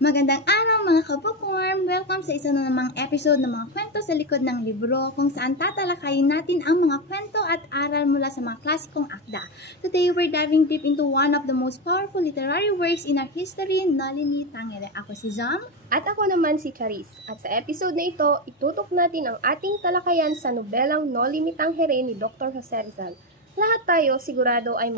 Magandang araw mga kabookworm! Welcome sa isa na namang episode ng mga kwento sa likod ng libro kung saan tatalakayin natin ang mga kwento at aral mula sa mga klasikong akda. Today, we're diving deep into one of the most powerful literary works in our history, Noli Me Tangere. Ako si Jam. At ako naman si Charis. At sa episode na ito, itutok natin ang ating talakayan sa nobelang Noli Me Tangere ni Dr. Jose Rizal. Lahat tayo sigurado ay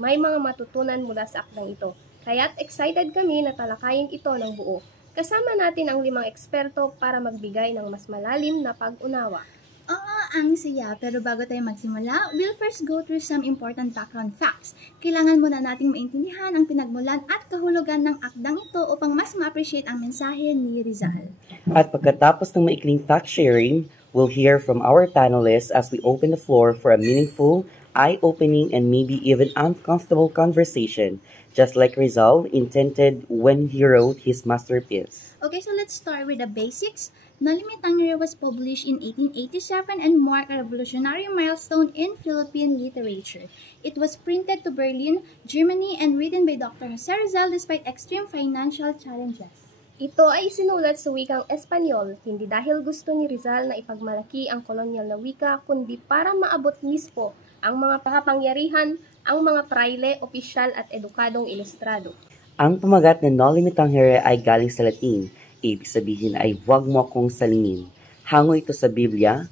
may mga matutunan mula sa akdang ito. Kaya't excited kami na talakayin ito ng buo. Kasama natin ang 5 eksperto para magbigay ng mas malalim na pag-unawa. Oo, ang saya. Pero bago tayo magsimula, we'll first go through some important background facts. Kailangan muna nating maintindihan ang pinagmulan at kahulugan ng akdang ito upang mas ma-appreciate ang mensahe ni Rizal. At pagkatapos ng maikling fact sharing, we'll hear from our panelists as we open the floor for a meaningful, eye-opening, and maybe even uncomfortable conversation, just like Rizal intended when he wrote his masterpiece. Okay, so let's start with the basics. Noli Me Tangere was published in 1887 and marked a revolutionary milestone in Philippine literature. It was printed to Berlin, Germany, and written by Dr. Jose Rizal despite extreme financial challenges. Ito ay sinulat sa wikang Espanyol, hindi dahil gusto ni Rizal na ipagmalaki ang kolonyal na wika, kundi para maabot mismo ang mga kapangyarihan, ang mga praile, opisyal at edukadong ilustrado. Ang pamagat ng Noli Me Tangere ay galing sa Latin. Ibig sabihin ay huwag mo akong salingin. Hango ito sa Biblia,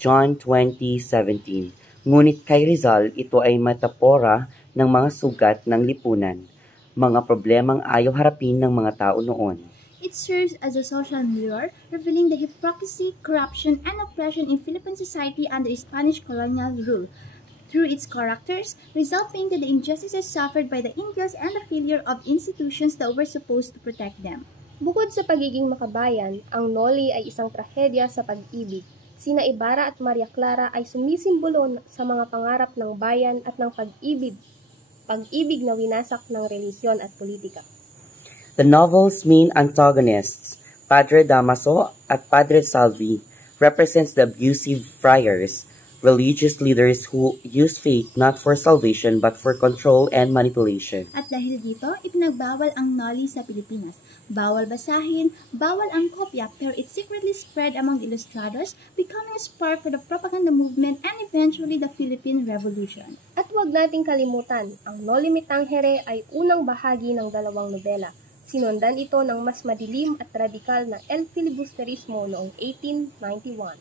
John 20:17. Ngunit kay Rizal, ito ay metapora ng mga sugat ng lipunan, mga problemang ayaw harapin ng mga tao noon. It serves as a social mirror, revealing the hypocrisy, corruption, and oppression in Philippine society under Spanish colonial rule. Through its characters, Rizal painted the injustices suffered by the Indios and the failure of institutions that were supposed to protect them. Bukod sa pagiging makabayan, ang Noli ay isang trahedya sa pag-ibig. Sina Ibarra at Maria Clara ay sumisimbolo sa mga pangarap ng bayan at ng pag-ibig na winasak ng relihiyon at politika. The novel's main antagonists, Padre Damaso at Padre Salvi, represents the abusive friars, religious leaders who use faith not for salvation but for control and manipulation. At dahil dito, ipinagbawal ang Noli sa Pilipinas. Bawal basahin, bawal ang kopya, pero it secretly spread among the illustrators, becoming a spark for the propaganda movement and eventually the Philippine Revolution. At huwag nating kalimutan, ang Noli Me Tangere ay unang bahagi ng 2 nobela. Sinundan ito ng mas madilim at radikal na El Filibusterismo noong 1891.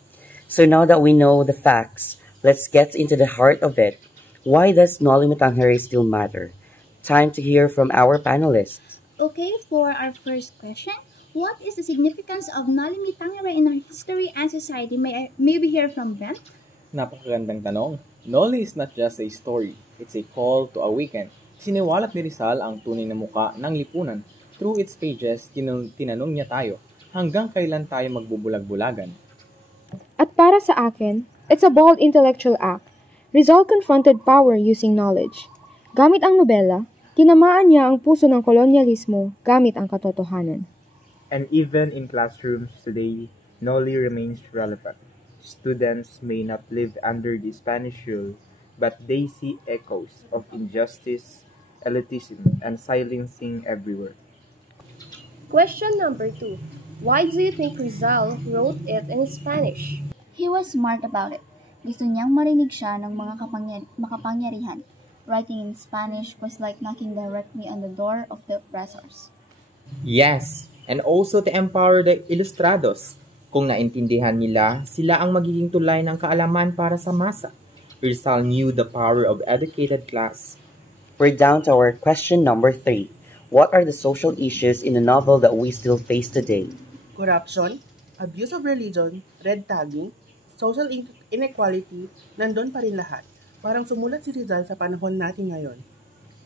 So now that we know the facts, let's get into the heart of it. Why does Noli Me Tangere still matter? Time to hear from our panelists. Okay, for our first question, what is the significance of Noli Me Tangere in our history and society? May we hear from Ben? Napakagandang tanong. Noli is not just a story, it's a call to awaken. Siniwalat ni Rizal ang tunay na muka ng lipunan. Through its pages, tinanong niya tayo, hanggang kailan tayo magbubulag-bulagan? At para sa akin, it's a bold intellectual act. Rizal confronted power using knowledge. Gamit ang nobela, tinamaan niya ang puso ng kolonyalismo gamit ang katotohanan. And even in classrooms today, Noli remains relevant. Students may not live under the Spanish rule, but they see echoes of injustice, elitism, and silencing everywhere. Question number 2. Why do you think Rizal wrote it in Spanish? He was smart about it. Gusto niyang marinig siya ng mga makapangyarihan. Writing in Spanish was like knocking directly on the door of the oppressors. Yes, and also to empower the ilustrados. Kung naintindihan nila, sila ang magiging tulay ng kaalaman para sa masa. Rizal knew the power of educated class. We're down to our question number 3. What are the social issues in the novel that we still face today? Corruption, abuse of religion, red tagging, social inequality, nandun pa rin lahat. Parang sumulat si Rizal sa panahon natin ngayon.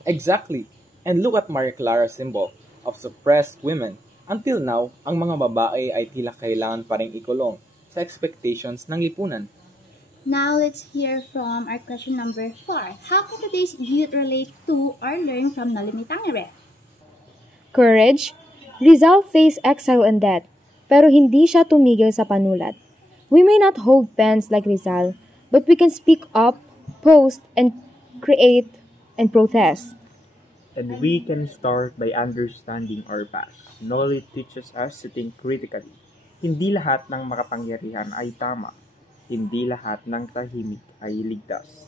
Exactly. And look at Maria Clara's symbol of suppressed women. Until now, ang mga babae ay tila kailangan pa rin ikulong sa expectations ng lipunan. Now let's hear from our question number 4. How can today's youth relate to or learn from Noli Me Tangere? Courage, Rizal faced exile and death, pero hindi siya tumigil sa panulat. We may not hold pens like Rizal, but we can speak up, post, and create, and protest. And we can start by understanding our past. Knowledge teaches us to think critically. Hindi lahat ng makapangyarihan ay tama. Hindi lahat ng tahimik ay ligtas.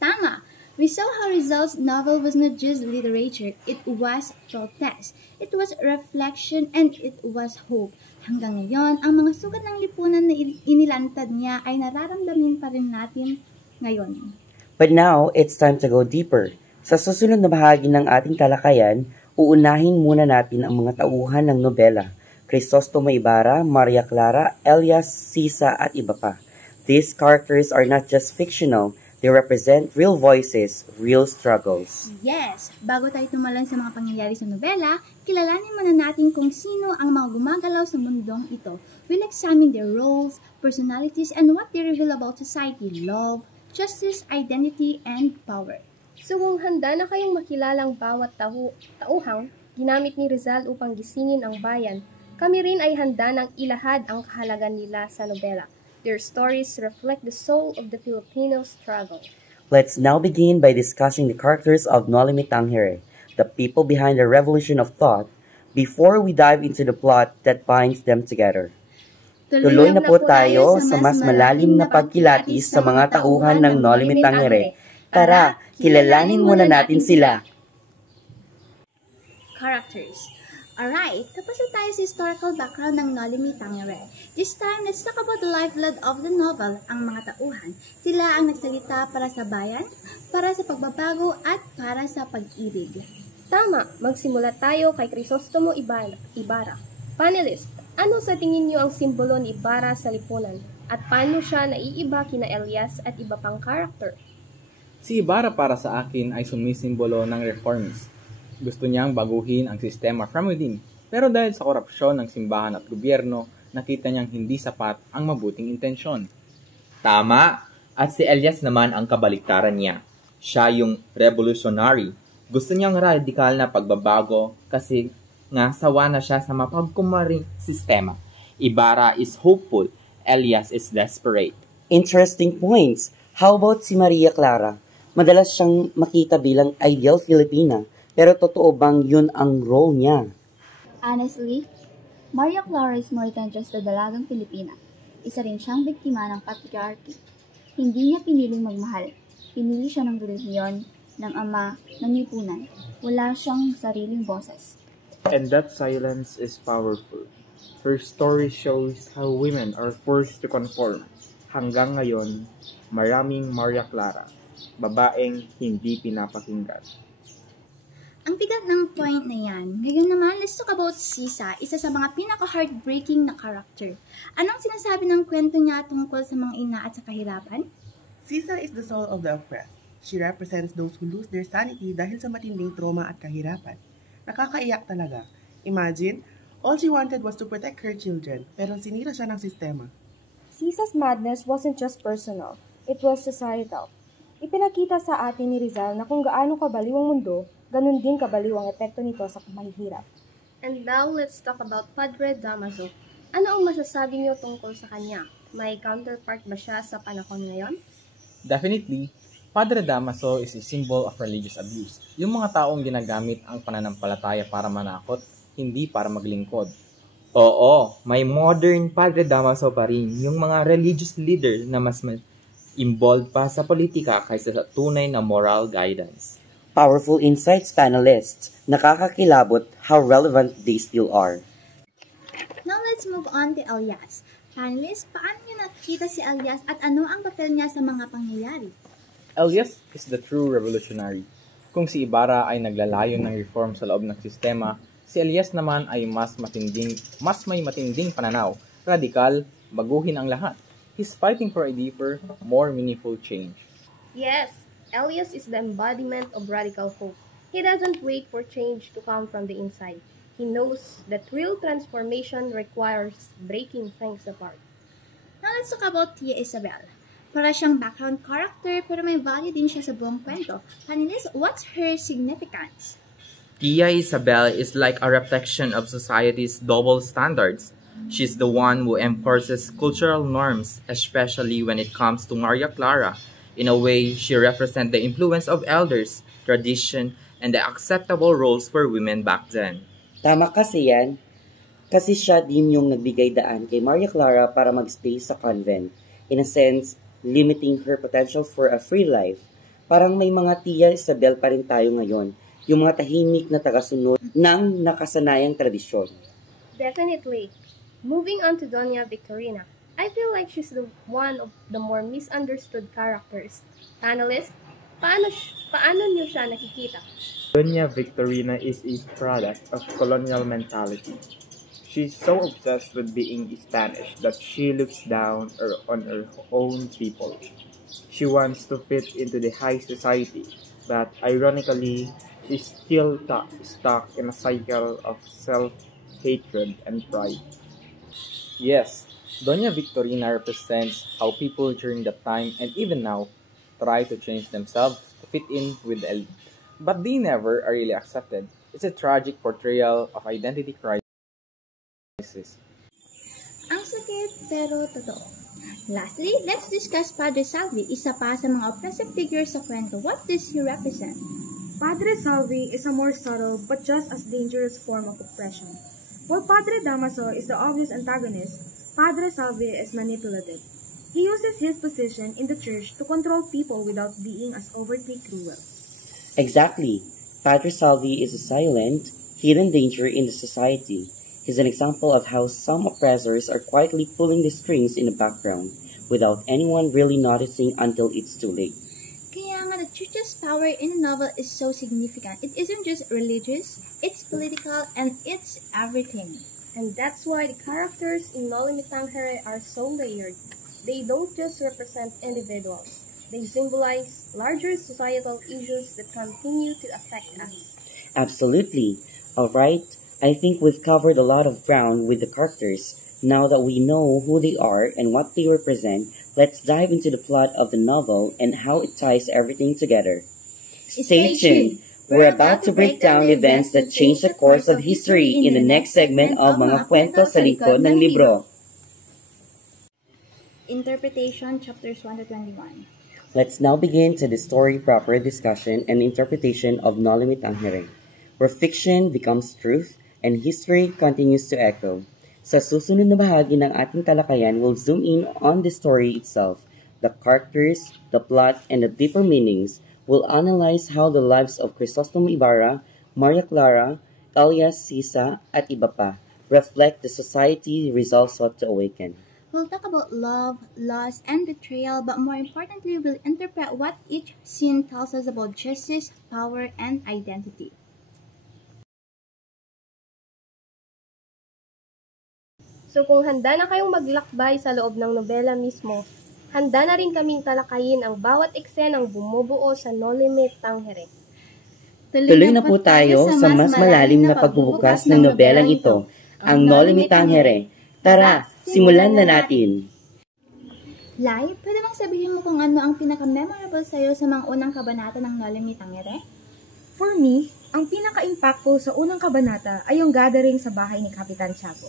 Tama! We saw how Rizal's novel was not just literature, it was protest, it was reflection, and it was hope. Hanggang ngayon, ang mga sugat ng lipunan na inilantad niya ay nararamdamin pa rin natin ngayon. But now, it's time to go deeper. Sa susunod na bahagi ng ating talakayan, uunahin muna natin ang mga tauhan ng nobela. Crisostomo Ibarra, Maria Clara, Elias, Sisa, at iba pa. These characters are not just fictional, they represent real voices, real struggles. Yes! Bago tayo tumalan sa mga pangyayari sa nobela, kilalanin muna natin kung sino ang mga gumagalaw sa mundong ito. We'll examine their roles, personalities, and what they reveal about society, love, justice, identity, and power. So kung handa na kayong makilalang bawat tauhang ginamit ni Rizal upang gisingin ang bayan, kami rin ay handa ng ilahad ang kahalagan nila sa nobela. Their stories reflect the soul of the Filipino struggle. Let's now begin by discussing the characters of Noli Me Tangere, the people behind the revolution of thought, before we dive into the plot that binds them together. Tuloy na po tayo sa mas malalim na pagkilatis sa mga tauhan ng Noli Me Tangere. Tara, kilalanin muna natin sila. Characters. Alright, tapos na tayo sa historical background ng Noli Me Tangere. This time, let's talk about the lifeblood of the novel, ang mga tauhan. Sila ang nagsalita para sa bayan, para sa pagbabago, at para sa pag-ibig. Tama, magsimula tayo kay Crisostomo Ibarra. Panelist, ano sa tingin niyo ang simbolo ni Ibarra sa lipunan? At paano siya naiiba kina Elias at iba pang karakter? Si Ibarra para sa akin ay sumisimbolo ng reformist. Gusto niyang baguhin ang sistema from within. Pero dahil sa korupsyon ng simbahan at gobyerno, nakita niyang hindi sapat ang mabuting intensyon. Tama. At si Elias naman ang kabaliktaran niya. Siya yung revolutionary. Gusto niyang radikal na pagbabago kasi nga sawa na siya sa mapagkumaring sistema. Ibarra is hopeful. Elias is desperate. Interesting points. How about si Maria Clara? Madalas siyang makita bilang ideal Filipina, pero totoo bang yun ang role niya? Honestly, Maria Clara is more than just a dalagang Pilipina. Isa rin siyang biktima ng patriarchy. Hindi niya piniling magmahal. Pinili siya ng relihiyon, ng ama, ng lipunan. Wala siyang sariling boses. And that silence is powerful. Her story shows how women are forced to conform. Hanggang ngayon, maraming Maria Clara, babaeng hindi pinapakinggan. Ang bigat ng point na yan. Ngayon naman, let's talk about Sisa, isa sa mga pinaka-heartbreaking na character. Anong sinasabi ng kwento niya tungkol sa mga ina at sa kahirapan? Sisa is the soul of the oppressed. She represents those who lose their sanity dahil sa matinding trauma at kahirapan. Nakakaiyak talaga. Imagine, all she wanted was to protect her children, pero sinira siya ng sistema. Sisa's madness wasn't just personal, it was societal. Ipinakita sa atin ni Rizal na kung gaano kabaliw ang mundo, ganun din kabaliw ang epekto nito sa mahihirap. And now, let's talk about Padre Damaso. Ano ang masasabi niyo tungkol sa kanya? May counterpart ba siya sa panahon ngayon? Definitely, Padre Damaso is a symbol of religious abuse. Yung mga taong ginagamit ang pananampalataya para manakot, hindi para maglingkod. Oo, may modern Padre Damaso pa rin, yung mga religious leader na mas involved pa sa politika kaysa sa tunay na moral guidance. Powerful insights, panelists. Nakakakilabot how relevant they still are. Now let's move on to Elias. Panelists, paano niyo nakikita si Elias at ano ang papel niya sa mga pangyayari? Elias is the true revolutionary. Kung si Ibarra ay naglalayon ng reform sa loob ng sistema, si Elias naman ay mas may matinding pananaw, radikal, baguhin ang lahat. He's fighting for a deeper, more meaningful change. Yes, Elias is the embodiment of radical hope. He doesn't wait for change to come from the inside. He knows that real transformation requires breaking things apart. Now let's talk about Tia Isabel. Para siyang background character pero may value din siya sa buong kwento. Panelists, what's her significance? Tia Isabel is like a reflection of society's double standards. She's the one who enforces cultural norms, especially when it comes to Maria Clara. In a way, she represents the influence of elders, tradition, and the acceptable roles for women back then. Tama kasi yan. Kasi siya din yung nagbigay daan kay Maria Clara para magstay sa convent. In a sense, limiting her potential for a free life. Parang may mga Tia Isabel pa rin tayo ngayon, yung mga tahimik na tagasunod ng nakasanayang tradisyon. Definitely. Moving on to Doña Victorina. I feel like she's one of the more misunderstood characters. Panelists, paano niyo siya nakikita? Doña Victorina is a product of colonial mentality. She's so obsessed with being Spanish that she looks down on her own people. She wants to fit into the high society, but ironically, she's still stuck in a cycle of self-hatred and pride. Yes, Doña Victorina represents how people during that time and even now try to change themselves to fit in with the elite. But they never are really accepted. It's a tragic portrayal of identity crisis. Ang sakit pero totoo. Lastly, let's discuss Padre Salvi, isa pa sa mga oppressive figures sa kwento. What does he represent? Padre Salvi is a more subtle but just as dangerous form of oppression. While Padre Damaso is the obvious antagonist, Padre Salvi is manipulative. He uses his position in the church to control people without being as overtly cruel. Exactly. Padre Salvi is a silent, hidden danger in the society. He's an example of how some oppressors are quietly pulling the strings in the background without anyone really noticing until it's too late. Kaya nga, the church's power in the novel is so significant. It isn't just religious, it's political, and it's everything. And that's why the characters in Noli Me Tangere are so layered. They don't just represent individuals. They symbolize larger societal issues that continue to affect us. Absolutely. Alright, I think we've covered a lot of ground with the characters. Now that we know who they are and what they represent, let's dive into the plot of the novel and how it ties everything together. Stay tuned! We're about to break down the events that changed the course of history in the next segment of Mga Kwento sa Likod ng Libro. Interpretation, chapters 1 to 21. Let's now begin to the story proper discussion and interpretation of Noli Me Tangere, where fiction becomes truth and history continues to echo. Sa susunod na bahagi ng ating talakayan, we'll zoom in on the story itself, the characters, the plot, and the deeper meanings. We'll analyze how the lives of Crisostomo Ibarra, Maria Clara, Elias Sisa, at iba pa reflect the society Rizal sought to awaken. We'll talk about love, loss, and betrayal, but more importantly, we'll interpret what each scene tells us about justice, power, and identity. So kung handa na kayong maglakbay sa loob ng nobela mismo, handa na rin kaming talakayin ang bawat eksenang bumubuo sa Noli Me Tangere. Tuloy na po tayo sa mas malalim na pagbubukas ng nobelang ito, ang Noli Me Tangere. Tara, simulan na natin! Lai, pwede bang sabihin mo kung ano ang pinaka-memorable sa'yo sa mga unang kabanata ng Noli Me Tangere? For me, ang pinaka-impactful sa unang kabanata ay yung gathering sa bahay ni Kapitan Tiago.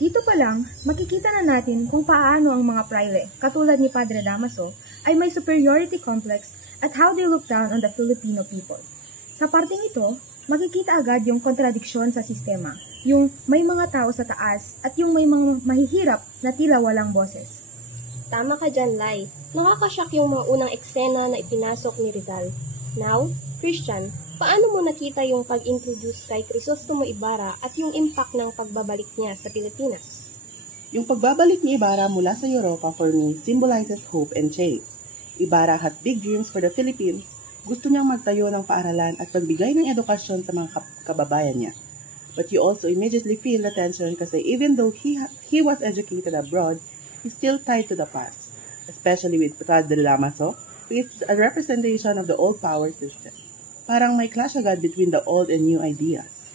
Dito pa lang, makikita na natin kung paano ang mga praile, katulad ni Padre Damaso, ay may superiority complex at how they look down on the Filipino people. Sa parteng ito, makikita agad yung kontradiksyon sa sistema, yung may mga tao sa taas at yung may mga mahihirap na tila walang boses. Tama ka dyan, Lai. Nakakashock yung mga unang eksena na ipinasok ni Rizal. Now, Christian, paano mo nakita yung pag-introduce kay Crisostomo Ibarra at yung impact ng pagbabalik niya sa Pilipinas? Yung pagbabalik ni Ibarra mula sa Europa for me symbolizes hope and change. Ibarra had big dreams for the Philippines. Gusto niyang magtayo ng paaralan at pagbigay ng edukasyon sa mga kababayan niya. But you also immediately feel the tension kasi even though he was educated abroad, he's still tied to the past, especially with Padre Damaso, who is a representation of the old power system. Parang may clash agad between the old and new ideas.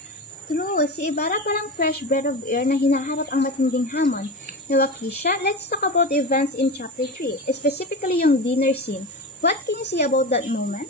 True, si Ibarra parang fresh breath of air na hinaharap ang matinding hamon. Now, Wakisha, let's talk about the events in chapter 3, specifically yung dinner scene. What can you say about that moment?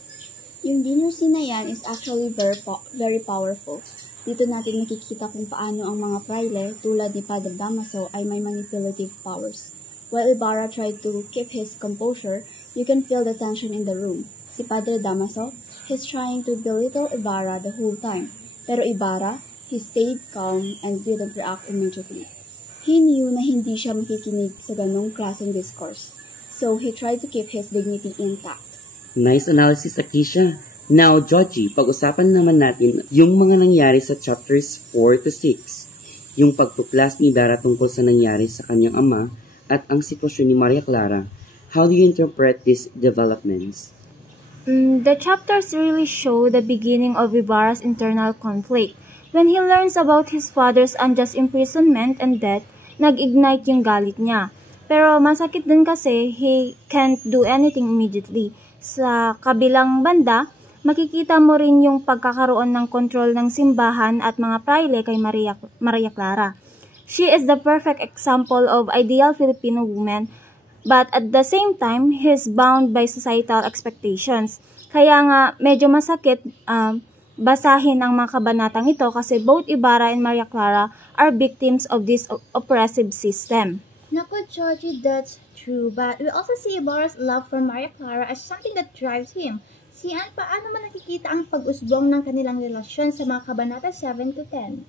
Yung dinner scene na yan is actually very powerful. Dito natin nakikita kung paano ang mga praile tulad ni Padre Damaso ay may manipulative powers. While Ibarra tried to keep his composure, You can feel the tension in the room. Si Padre Damaso, he's trying to belittle Ibarra the whole time. Pero Ibarra, he stayed calm and didn't react immediately. He knew na hindi siya makikinig sa ganong klaseng discourse. So he tried to keep his dignity intact. Nice analysis, Akisha. Now, Georgie, pag-usapan naman natin yung mga nangyari sa chapters 4 to 6. Yung pagtuklas ni Ibarra tungkol sa nangyari sa kanyang ama at ang sitwasyon ni Maria Clara. How do you interpret these developments? The chapters really show the beginning of Ibarra's internal conflict. When he learns about his father's unjust imprisonment and death, nag-ignite yung galit niya. Pero masakit din kasi he can't do anything immediately. Sa kabilang banda, makikita mo rin yung pagkakaroon ng kontrol ng simbahan at mga praile kay Maria Clara. She is the perfect example of ideal Filipino woman, but at the same time, he's bound by societal expectations. Kaya nga, medyo masakit basahin ang mga kabanatang ito kasi both Ibarra and Maria Clara are victims of this oppressive system. Naku, Georgie, that's true. But we also see Ibarra's love for Maria Clara as something that drives him. Sian, paano man nakikita ang pag-usbong ng kanilang relasyon sa mga kabanata 7 to 10?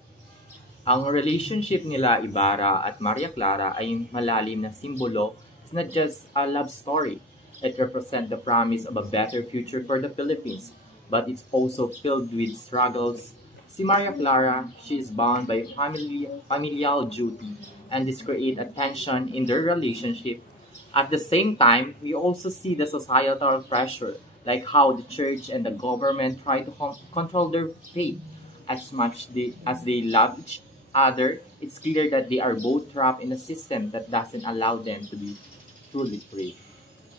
Ang relationship nila Ibarra at Maria Clara ay malalim na simbolo. It's not just a love story. It represents the promise of a better future for the Philippines, but it's also filled with struggles. Si Maria Clara, she is bound by familial duty, and this creates a tension in their relationship. At the same time, we also see the societal pressure, like how the church and the government try to control their faith. As much as they love each other, it's clear that they are both trapped in a system that doesn't allow them to be truly free.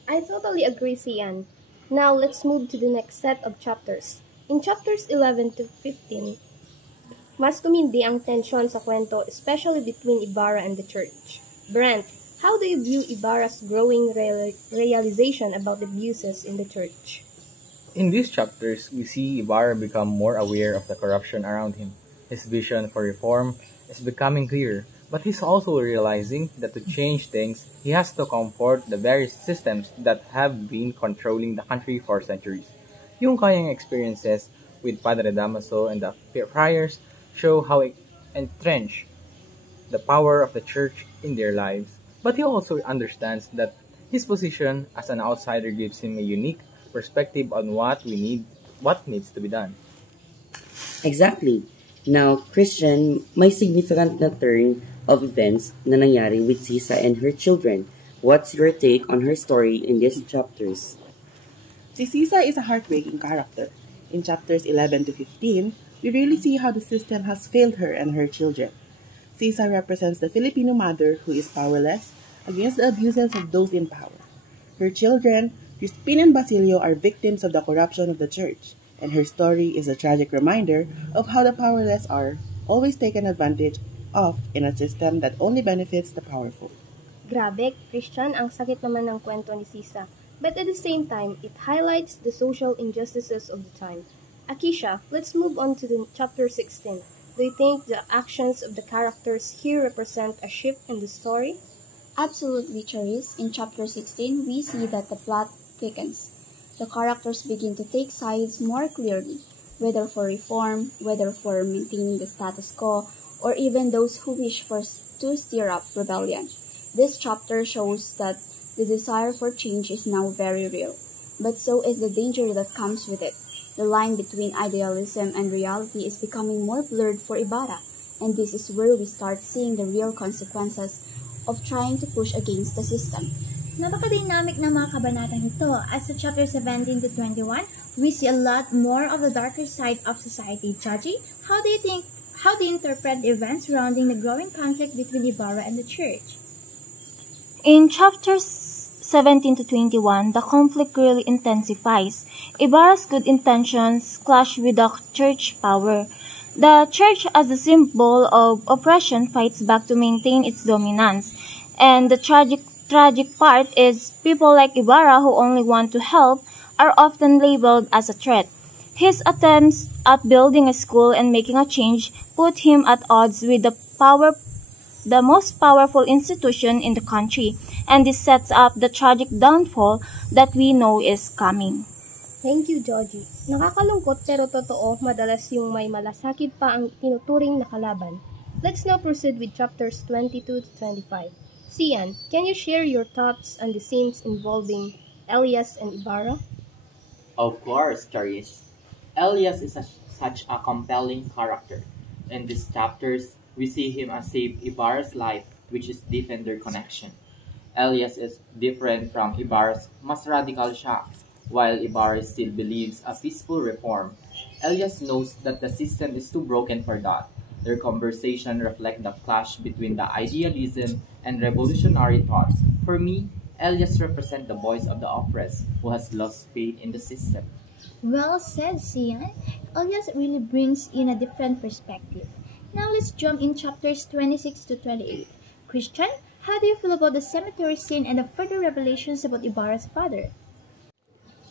I totally agree, Sian. Now, let's move to the next set of chapters. In chapters 11 to 15, mas tumindi ang tensyon sa kwento, especially between Ibarra and the church. Brent, how do you view Ibarra's growing realization about abuses in the church? In these chapters, we see Ibarra become more aware of the corruption around him. His vision for reform is becoming clearer, but he's also realizing that to change things, he has to comfort the various systems that have been controlling the country for centuries. Yung kanyang experiences with Padre Damaso and the friars show how entrenched the power of the church in their lives. But he also understands that his position as an outsider gives him a unique perspective on what needs to be done. Exactly. Now, Christian, may significant na turn of events na nangyari with Sisa and her children. What's your take on her story in these chapters? Si Sisa is a heartbreaking character. In chapters 11 to 15, we really see how the system has failed her and her children. Sisa represents the Filipino mother who is powerless against the abuses of those in power. Her children, Crispin and Basilio, are victims of the corruption of the church, and her story is a tragic reminder of how the powerless are always taken advantage of in a system that only benefits the powerful. Grabe, Christian, ang sakit naman ng kwento ni Sisa. But at the same time, it highlights the social injustices of the time. Akisha, let's move on to the chapter 16. Do you think the actions of the characters here represent a shift in the story? Absolutely, Charis. In chapter 16, we see that the plot thickens. The characters begin to take sides more clearly, whether for reform, whether for maintaining the status quo, or even those who wish to stir up rebellion. This chapter shows that the desire for change is now very real, but so is the danger that comes with it. The line between idealism and reality is becoming more blurred for Ibarra, and this is where we start seeing the real consequences of trying to push against the system. Napaka-dynamic ng mga kabanatang ito. As sa chapter 17 to 21, we see a lot more of the darker side of society. Chachi, how do you interpret the events surrounding the growing conflict between Ibarra and the church? In chapters 17 to 21, the conflict really intensifies. Ibarra's good intentions clash with the church power. The church, as a symbol of oppression, fights back to maintain its dominance. And the tragic part is people like Ibarra, who only want to help, are often labeled as a threat. His attempts at building a school and making a change put him at odds with the most powerful institution in the country, and this sets up the tragic downfall that we know is coming. Thank you, Joji. Nakakalungkot pero totoo, madalas yung may malasakit pa ang tinuturing na kalaban. Let's now proceed with chapters 22 to 25. Sian, can you share your thoughts on the scenes involving Elias and Ibarra? Of course, Charis. Elias is such a compelling character. In these chapters, we see him as save Ibarra's life, which is deepen their connection. Elias is different from Ibarra's mas radical siya, while Ibarra still believes a peaceful reform. Elias knows that the system is too broken for that. Their conversation reflects the clash between the idealism and revolutionary thoughts. For me, Elias represents the voice of the oppressed who has lost faith in the system. Well said, Sian. Elias really brings in a different perspective. Now let's jump in chapters 26 to 28. Christian, how do you feel about the cemetery scene and the further revelations about Ibarra's father?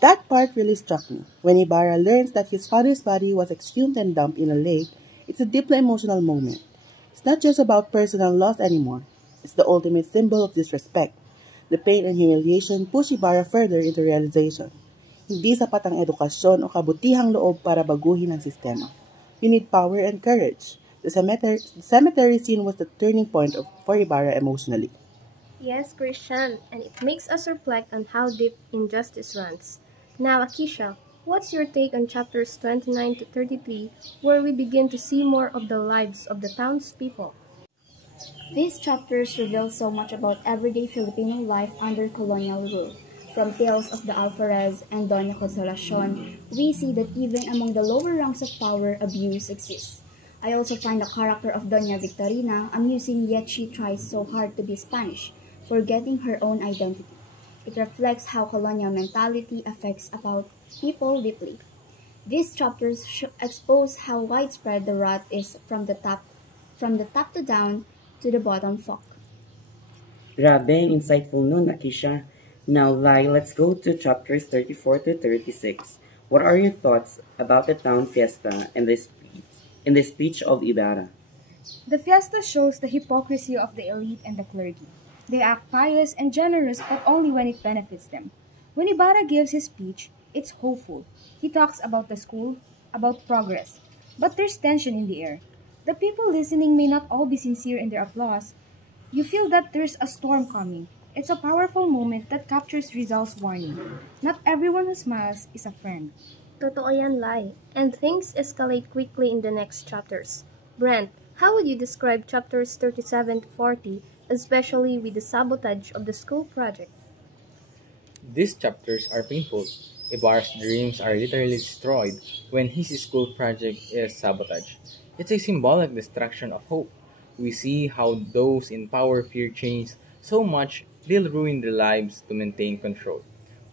That part really struck me. When Ibarra learns that his father's body was exhumed and dumped in a lake, it's a deeply emotional moment. It's not just about personal loss anymore. It's the ultimate symbol of disrespect. The pain and humiliation push Ibarra further into realization. Hindi sapat ang edukasyon o kabutihang loob para baguhin ang sistema. You need power and courage. The cemetery scene was the turning point for Ibarra emotionally. Yes, Christian, and it makes us reflect on how deep injustice runs. Now, Akisha, what's your take on chapters 29 to 33, where we begin to see more of the lives of the townspeople? These chapters reveal so much about everyday Filipino life under colonial rule. From tales of the Alferez and Doña Consolacion, we see that even among the lower ranks of power, abuse exists. I also find the character of Doña Victorina amusing, yet she tries so hard to be Spanish, forgetting her own identity. It reflects how colonial mentality affects about people deeply. These chapters expose how widespread the rot is from the top to down to the bottom folk. Grabe, insightful nun, Akisha. Now, Lai, let's go to chapters 34 to 36. What are your thoughts about the town fiesta and the speech of Ibarra? The fiesta shows the hypocrisy of the elite and the clergy. They act pious and generous, but only when it benefits them. When Ibarra gives his speech, it's hopeful. He talks about the school, about progress. But there's tension in the air. The people listening may not all be sincere in their applause. You feel that there's a storm coming. It's a powerful moment that captures Rizal's warning. Not everyone who smiles is a friend. Totoo yan, Lai. And things escalate quickly in the next chapters. Brent, how would you describe chapters 37 to 40, especially with the sabotage of the school project? These chapters are painful. Ibarra's dreams are literally destroyed when his school project is sabotaged. It's a symbolic destruction of hope. We see how those in power fear change so much they'll ruin their lives to maintain control.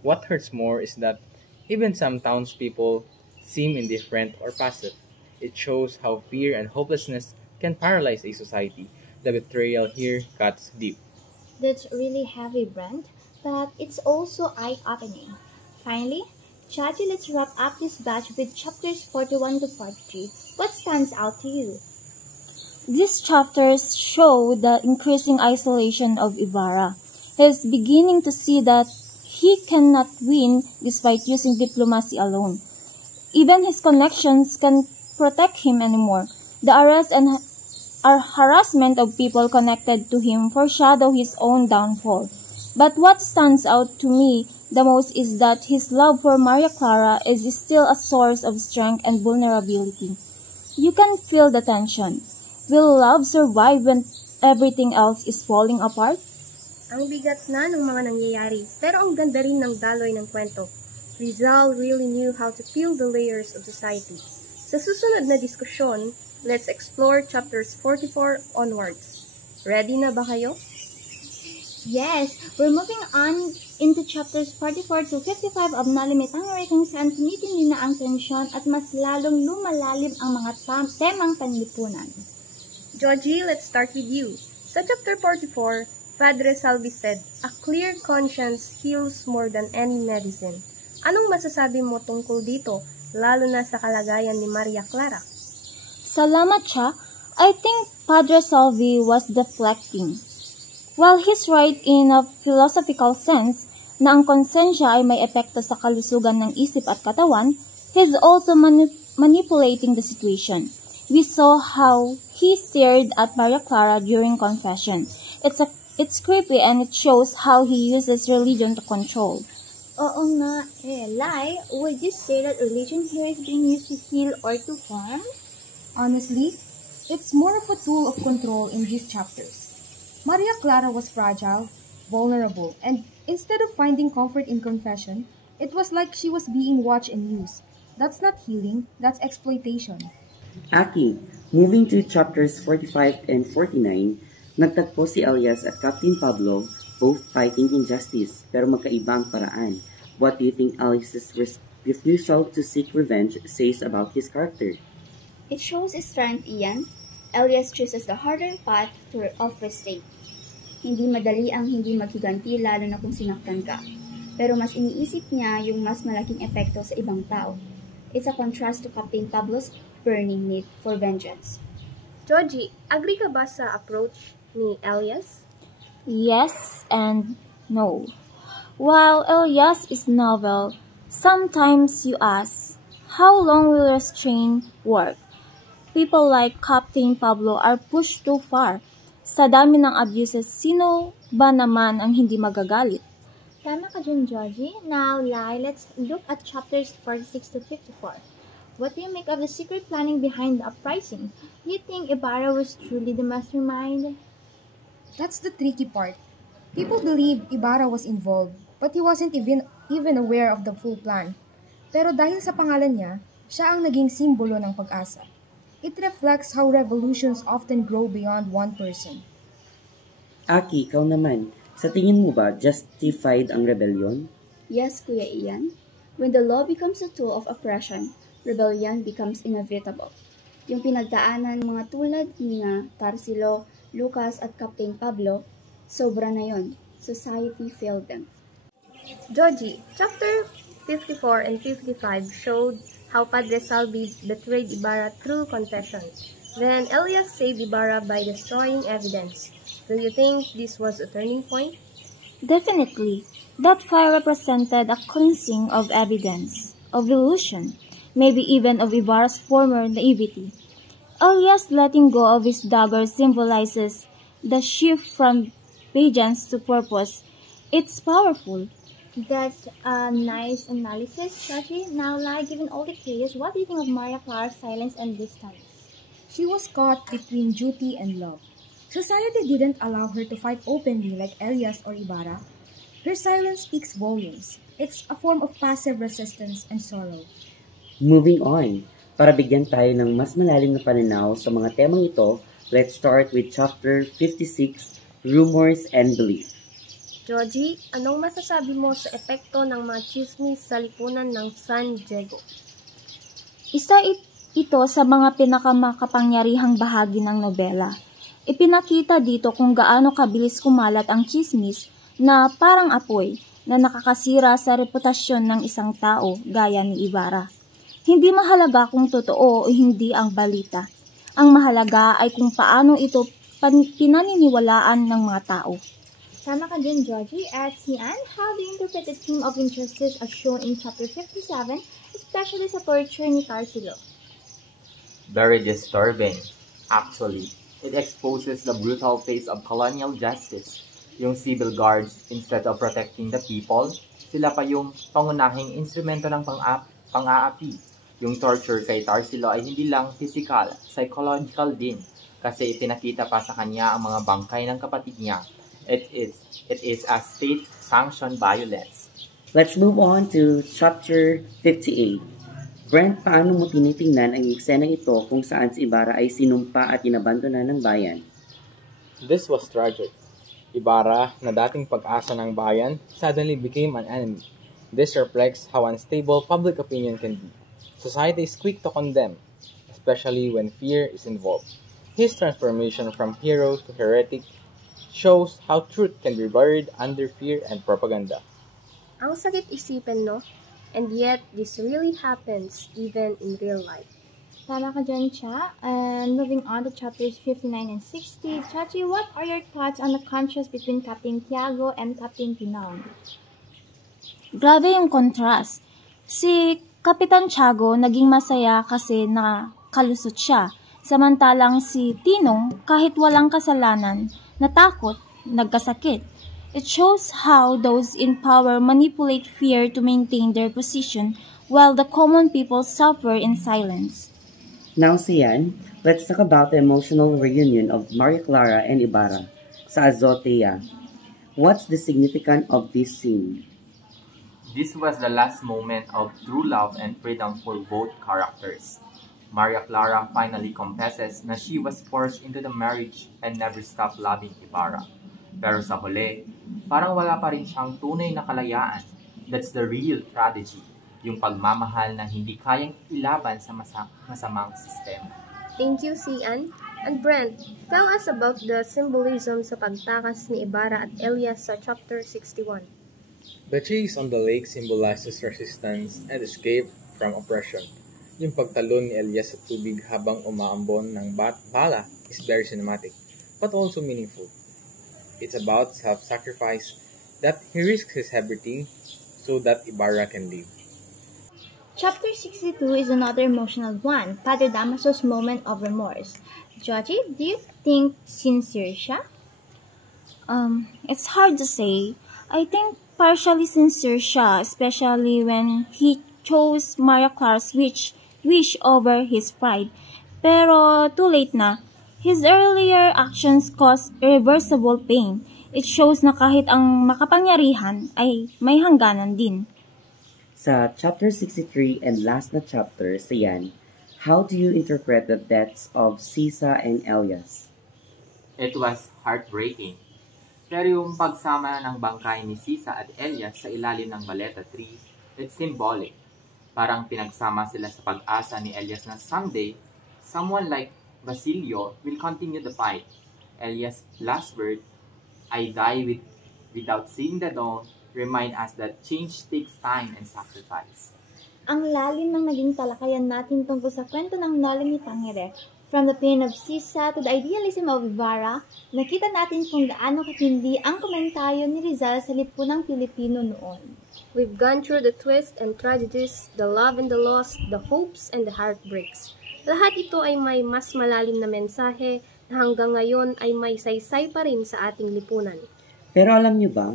What hurts more is that even some townspeople seem indifferent or passive. It shows how fear and hopelessness can paralyze a society. The betrayal here cuts deep. That's really heavy, Brent, but it's also eye-opening. Finally, Chachi, let's wrap up this batch with chapters 41 to 43. What stands out to you? These chapters show the increasing isolation of Ibarra. He is beginning to see that he cannot win despite using diplomacy alone. Even his connections can't protect him anymore. The arrest and harassment of people connected to him foreshadow his own downfall. But what stands out to me the most is that his love for Maria Clara is still a source of strength and vulnerability. You can feel the tension. Will love survive when everything else is falling apart? Ang bigat na ng mga nangyayari, pero ang ganda rin ng daloy ng kwento. Rizal really knew how to peel the layers of society. Sa susunod na diskusyon, let's explore chapters 44 onwards. Ready na ba kayo? Yes, we're moving on into chapters 44 to 55 of Nolimitang Hare kung saan tumitindi na ang tensyon at mas lalong lumalalim ang mga temang panlipunan. Georgie, let's start with you. Sa chapter 44, Padre Salvi said, "A clear conscience heals more than any medicine." Anong masasabi mo tungkol dito, lalo na sa kalagayan ni Maria Clara? Salamat siya. I think Padre Salvi was deflecting. While he's right in a philosophical sense na ang konsensya ay may epekto sa kalusugan ng isip at katawan, he's also manipulating the situation. We saw how he stared at Maria Clara during confession. It's creepy and it shows how he uses religion to control. Oo nga, Lai, would you say that religion here is being used to heal or to harm? Honestly, it's more of a tool of control in these chapters. Maria Clara was fragile, vulnerable, and instead of finding comfort in confession, it was like she was being watched and used. That's not healing, that's exploitation. Aki, moving to chapters 45 and 49, nagtagpo si Elias at Captain Pablo, both fighting injustice, pero magkaiba ang paraan. What do you think Elias's refusal to seek revenge says about his character? It shows his strength, Ian. Elias chooses the harder path of restraint. Hindi madali ang hindi maghiganti lalo na kung sinaktan ka. Pero mas iniisip niya yung mas malaking epekto sa ibang tao. It's a contrast to Captain Pablo's burning need for vengeance. Georgie, agree ka ba sa approach ni Elias? Yes and no. While Elias is novel, sometimes you ask, how long will restraint work? People like Captain Pablo are pushed too far. Sa dami ng abuses, sino ba naman ang hindi magagalit? Tama ka dyan, Georgie. Now, Lai, let's look at chapters 46 to 54. What do you make of the secret planning behind the uprising? Do you think Ibarra was truly the mastermind? That's the tricky part. People believe Ibarra was involved, but he wasn't even aware of the full plan. Pero dahil sa pangalan niya, siya ang naging simbolo ng pag-asa. It reflects how revolutions often grow beyond one person. Aki, ikaw naman, sa tingin mo ba justified ang rebellion? Yes, Kuya Ian. When the law becomes a tool of oppression, rebellion becomes inevitable. Yung pinagdaanan mga tulad ni Tarsilo, Lucas at Captain Pablo, sobra na yon. Society failed them. Georgie, chapter 54 and 55 showed how Padre Salvi betrayed Ibarra through confession. Then Elias saved Ibarra by destroying evidence. Do you think this was a turning point? Definitely. That fire represented a cleansing of evidence, of illusion, maybe even of Ibarra's former naivety. Elias letting go of his dagger symbolizes the shift from vengeance to purpose. It's powerful. That's a nice analysis, Georgie. Now, Lai, given all the chaos, what do you think of Maria Clara's silence and distance? She was caught between duty and love. Society didn't allow her to fight openly like Elias or Ibarra. Her silence speaks volumes. It's a form of passive resistance and sorrow. Moving on, para bigyan tayo ng mas malalim na pananaw sa mga temang ito, let's start with chapter 56, Rumors and Belief. Georgie, anong masasabi mo sa epekto ng mga chismis sa lipunan ng San Diego? Isa ito sa mga pinakamakapangyarihang bahagi ng nobela. Ipinakita dito kung gaano kabilis kumalat ang chismis na parang apoy na nakakasira sa reputasyon ng isang tao gaya ni Ibarra. Hindi mahalaga kung totoo o hindi ang balita. Ang mahalaga ay kung paano ito pinaniniwalaan ng mga tao. Tama ka din, Georgie. At Sian, how do you interpret the theme of injustice as shown in chapter 57, especially sa torture ni Tarsilo? Very disturbing, actually. It exposes the brutal face of colonial justice. Yung civil guards, instead of protecting the people, sila pa yung pangunahing instrumento ng pang-aapi. Yung torture kay Tarsilo ay hindi lang physical, psychological din. Kasi ipinakita pa sa kanya ang mga bangkay ng kapatid niya. It is a state-sanctioned violence. Let's move on to chapter 58. Brent, paano mo tinitingnan ang eksenang ito kung saan si Ibarra ay sinumpa at inabandona ng bayan? This was tragic. Ibarra, na dating pag-asa ng bayan, suddenly became an enemy. This reflects how unstable public opinion can be. Society is quick to condemn, especially when fear is involved. His transformation from hero to heretic shows how truth can be buried under fear and propaganda. Ang sakit isipin, no? And yet, this really happens even in real life. Tama ka dyan, Cha. And moving on to chapters 59 and 60. Chachi, what are your thoughts on the contrast between Captain Tiago and Captain Tinong? Grabe yung contrast. Si Kapitan Tiago naging masaya kasi nakalusot siya. Samantalang si Tinong, kahit walang kasalanan, natakot, nagkasakit. It shows how those in power manipulate fear to maintain their position while the common people suffer in silence. Now, Sian, let's talk about the emotional reunion of Maria Clara and Ibarra sa azotea. What's the significance of this scene? This was the last moment of true love and freedom for both characters. Maria Clara finally confesses na she was forced into the marriage and never stopped loving Ibarra. Pero sa huli, parang wala pa rin siyang tunay na kalayaan. That's the real tragedy. Yung pagmamahal na hindi kayang ilaban sa masamang sistema. Thank you, Sian. And Brent, tell us about the symbolism sa pagtakas ni Ibarra at Elias sa chapter 61. The chase on the lake symbolizes resistance and escape from oppression. Yung pagtalon ni Elias sa tubig habang umaambon ng bala is very cinematic, but also meaningful. It's about self-sacrifice that he risks his everything so that Ibarra can live. Chapter 62 is another emotional one, Padre Damaso's moment of remorse. Joji, do you think sincere siya? It's hard to say. I think partially sincere siya, especially when he chose Maria Clara's wish over his pride. Pero too late na. His earlier actions caused irreversible pain. It shows na kahit ang makapangyarihan ay may hangganan din. Sa chapter 63 and last na chapter, Sian, how do you interpret the deaths of Sisa and Elias? It was heartbreaking. Pero yung pagsama ng bangkay ni Sisa at Elias sa ilalim ng Baleta Tree, it's symbolic. Parang pinagsama sila sa pag-asa ni Elias na someday, someone like Basilio will continue the fight. Elias' last word, I die without seeing the dawn, remind us that change takes time and sacrifice. Ang lalim ng naging talakayan natin tungkol sa kwento ng Noli Me Tangere. From the pain of Sisa to the idealism of Ibarra, nakita natin kung gaano katindi ang komentaryo ni Rizal sa lipunang Pilipino noon. We've gone through the twists and tragedies, the love and the loss, the hopes and the heartbreaks. Lahat ito ay may mas malalim na mensahe na hanggang ngayon ay may saysay pa rin sa ating lipunan. Pero alam niyo ba,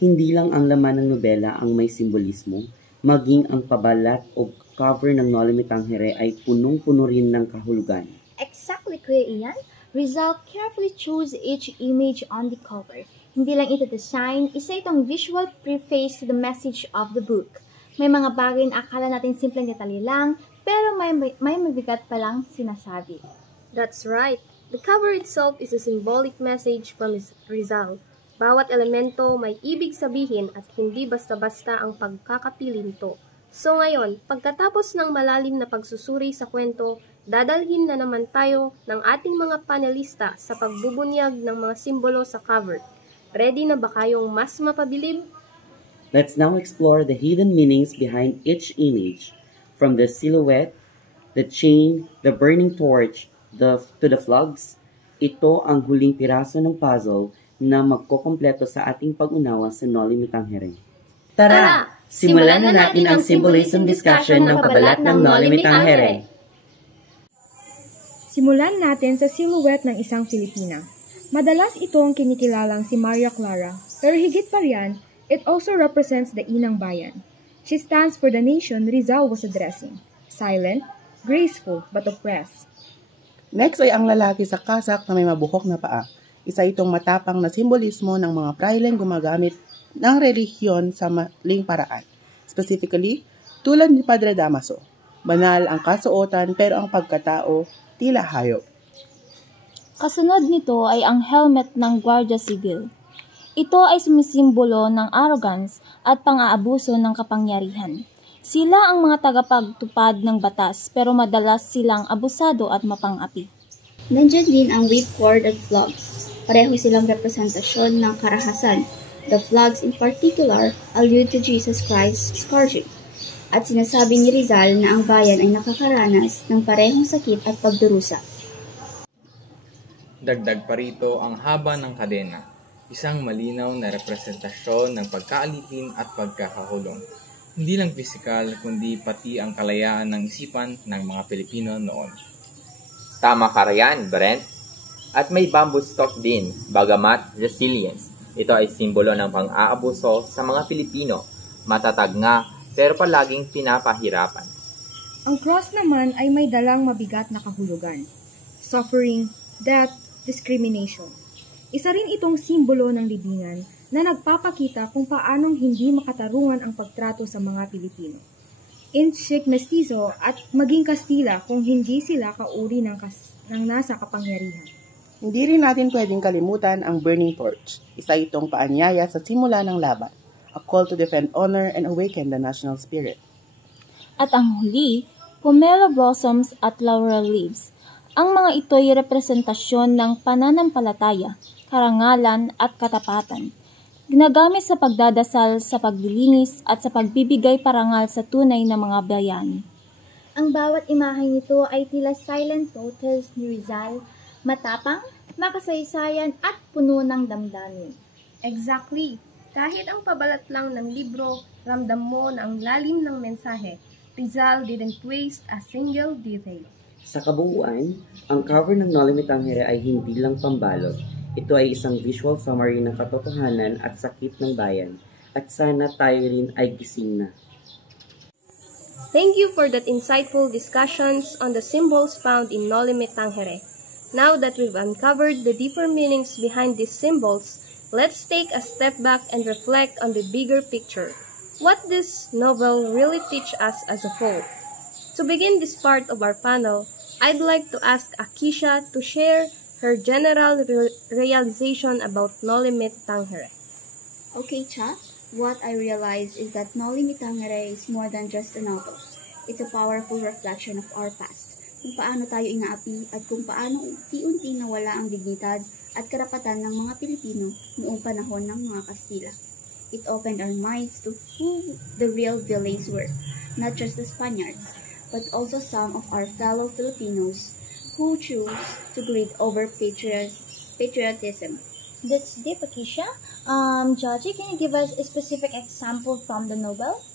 hindi lang ang laman ng nobela ang may simbolismo, maging ang pabalat o cover ng Noli Me Tangere ay punong-puno rin ng kahulugan. Exactly, Kuya Ian. Rizal carefully chose each image on the cover. Hindi lang ito design, isa itong visual preface to the message of the book. May mga bagay na akala natin simpleng detalye lang, pero may mabigat palang sinasabi. That's right. The cover itself is a symbolic message from Rizal. Bawat elemento may ibig sabihin at hindi basta-basta ang pagkakapili nito. So ngayon, pagkatapos ng malalim na pagsusuri sa kwento, dadalhin na naman tayo ng ating mga panelista sa pagbubunyag ng mga simbolo sa cover. Ready na ba kayong mas mapabilib? Let's now explore the hidden meanings behind each image, from the silhouette, the chain, the burning torch, to the flags. Ito ang huling piraso ng puzzle na magkukumpleto sa ating pag-unawa sa Noli Me Tangere. Tara! Simulan na natin ang symbolism discussion ng pabalat ng Noli Me Tangere. Simulan natin sa silhouette ng isang Filipina. Madalas ito ang kinikilalang si Maria Clara, pero higit pa riyan, it also represents the inang bayan. She stands for the nation Rizal was addressing. Silent, graceful, but oppressed. Next ay ang lalaki sa kasak na may mabuhok na paa. Isa itong matapang na simbolismo ng mga praileng gumagamit ng relihiyon sa maling paraan. Specifically, tulad ni Padre Damaso. Banal ang kasuotan pero ang pagkatao tila hayop. Kasunod nito ay ang helmet ng Guardia Civil. Ito ay sumisimbolo ng arrogance at pang-aabuso ng kapangyarihan. Sila ang mga tagapagtupad ng batas pero madalas silang abusado at mapang-api. Nandiyan din ang whipcord at flogs. Pareho silang representasyon ng karahasan. The flogs in particular allude to Jesus Christ's scourging. At sinasabi ni Rizal na ang bayan ay nakakaranas ng parehong sakit at pagdurusa. Dagdag pa rito ang haba ng kadena, isang malinaw na representasyon ng pagkaalipin at pagkakakulong. Hindi lang pisikal, kundi pati ang kalayaan ng isipan ng mga Pilipino noon. Tama ka riyan, Brent. At may bamboo stalk din, bagamat resilience. Ito ay simbolo ng pang-aabuso sa mga Pilipino. Matatag nga, pero palaging pinapahirapan. Ang cross naman ay may dalang mabigat na kahulugan. Suffering, death, discrimination. Isa rin itong simbolo ng libingan na nagpapakita kung paanong hindi makatarungan ang pagtrato sa mga Pilipino. Inchik Mestizo at maging Kastila kung hindi sila kauri ng nasa kapangyarihan. Hindi rin natin pwedeng kalimutan ang Burning Torch. Isa itong paanyaya sa simula ng laban, a call to defend honor and awaken the national spirit. At ang huli, pomelo blossoms at laurel leaves. Ang mga ito'y representasyon ng pananampalataya, karangalan at katapatan. Ginagamit sa pagdadasal, sa paglilinis at sa pagbibigay parangal sa tunay na mga bayani. Ang bawat imahe nito ay tila silent protests ni Rizal, matapang, makasaysayan at puno ng damdamin. Exactly. Kahit ang pabalat lang ng libro, ramdam mo na ang lalim ng mensahe. Rizal didn't waste a single detail. Sa kabuuan, ang cover ng Noli Me Tangere ay hindi lang pambalot. Ito ay isang visual summary ng katotohanan at sakit ng bayan. At sana tayo rin ay gising na. Thank you for that insightful discussions on the symbols found in Noli Me Tangere. Now that we've uncovered the deeper meanings behind these symbols, let's take a step back and reflect on the bigger picture. What this novel really teach us as a whole. To begin this part of our panel, I'd like to ask Akisha to share her general realization about Noli Me Tangere. Okay, Cha, what I realize is that Noli Me Tangere is more than just a novel. It's a powerful reflection of our past. Kung paano tayo inaapi at kung paano unti-unti nawala ang dignidad at karapatan ng mga Pilipino noong panahon ng mga Kastila. It opened our minds to who the real villains were, not just the Spaniards, but also some of our fellow Filipinos who choose to greed over patriotism. That's deep, Akisha. Georgie, can you give us a specific example from the novel?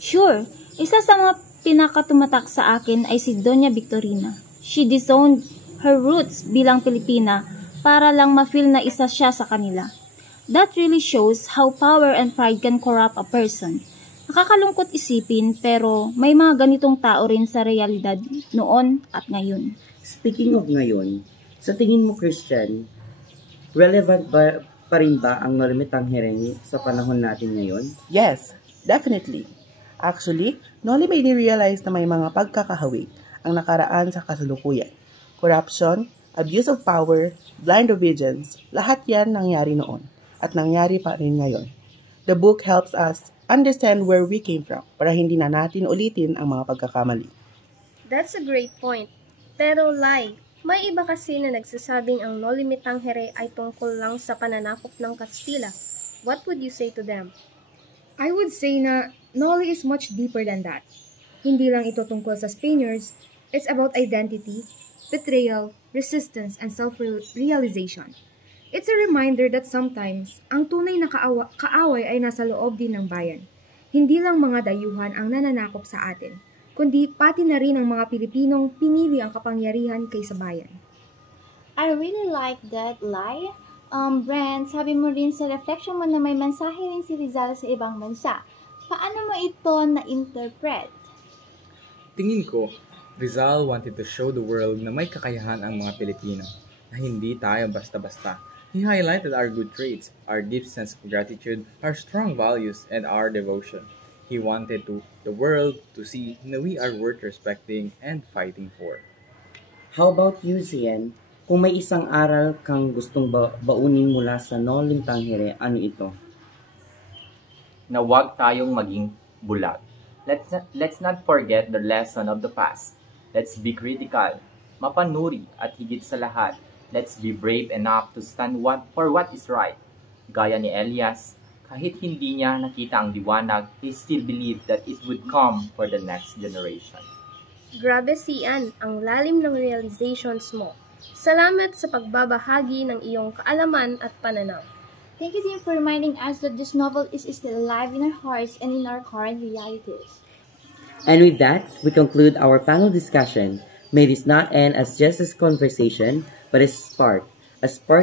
Sure, isa sa mga pinakatumatak sa akin ay si Doña Victorina. She disowned her roots bilang Pilipina para lang ma-feel na isa siya sa kanila. That really shows how power and pride can corrupt a person. Nakakalungkot isipin pero may mga ganitong tao rin sa realidad noon at ngayon. Speaking of ngayon, sa tingin mo, Christian, relevant pa rin ba ang Noli Me Tangere sa panahon natin ngayon? Yes, definitely. Actually, Noli made me realize na may mga pagkakahawig ang nakaraan sa kasalukuyan. Corruption, abuse of power, blind obedience, lahat yan nangyari noon at nangyari pa rin ngayon. The book helps us understand where we came from para hindi na natin ulitin ang mga pagkakamali. That's a great point. Pero Lai, may iba kasi na nagsasabing ang Noli Me Tangere ay tungkol lang sa pananakop ng Kastila. What would you say to them? I would say na Noli is much deeper than that. Hindi lang ito tungkol sa Spaniards, it's about identity, betrayal, resistance, and self-realization. It's a reminder that sometimes, ang tunay na kaaway ay nasa loob din ng bayan. Hindi lang mga dayuhan ang nananakop sa atin, kundi pati na rin ang mga Pilipinong pinili ang kapangyarihan kaysa bayan. I really like that, Lai. Brent, sabi mo rin sa reflection mo na may mensahe rin si Rizal sa ibang bansa. Paano mo ito na-interpret? Tingin ko, Rizal wanted to show the world na may kakayahan ang mga Pilipino, na hindi tayo basta-basta. He highlighted our good traits, our deep sense of gratitude, our strong values, and our devotion. He wanted the world to see na we are worth respecting and fighting for. How about you, Zian? Kung may isang aral kang gustong baunin mula sa Noli Me Tangere, ano ito? Na huwag tayong maging bulag. Let's not forget the lesson of the past. Let's be critical, mapanuri, at higit sa lahat, let's be brave enough to stand for what is right. Gaya ni Elias, Kahit hindi niya nakita ang liwanag, he still believed that it would come for the next generation. Grabe Sian, ang lalim ng realizations mo. Salamat sa pagbabahagi ng iyong kaalaman at pananaw. Thank you din for reminding us that this novel is still alive in our hearts and in our current realities. And with that, we conclude our panel discussion. May this not end as just a conversation, but a spark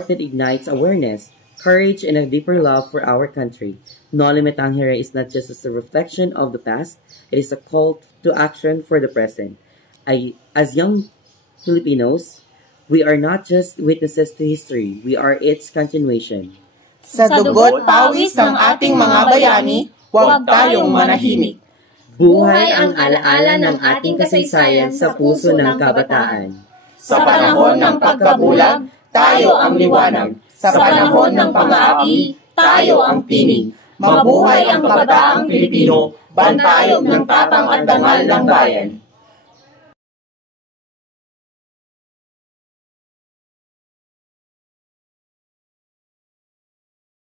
that ignites awareness, courage, and a deeper love for our country. No Limitang Here is not just a reflection of the past, it is a call to action for the present. As young Filipinos, we are not just witnesses to history, we are its continuation. Sa dugo't pawis ng ating mga bayani, huwag tayong manahimik. Buhay ang alaala ng ating kasaysayan sa puso ng kabataan. Sa panahon ng pagkabulag, tayo ang liwanag. Sa panahon ng pag-aapi, tayo ang tinig. Mabuhay ang kabataang Pilipino, bantayog ng tapang at dangal ng bayan.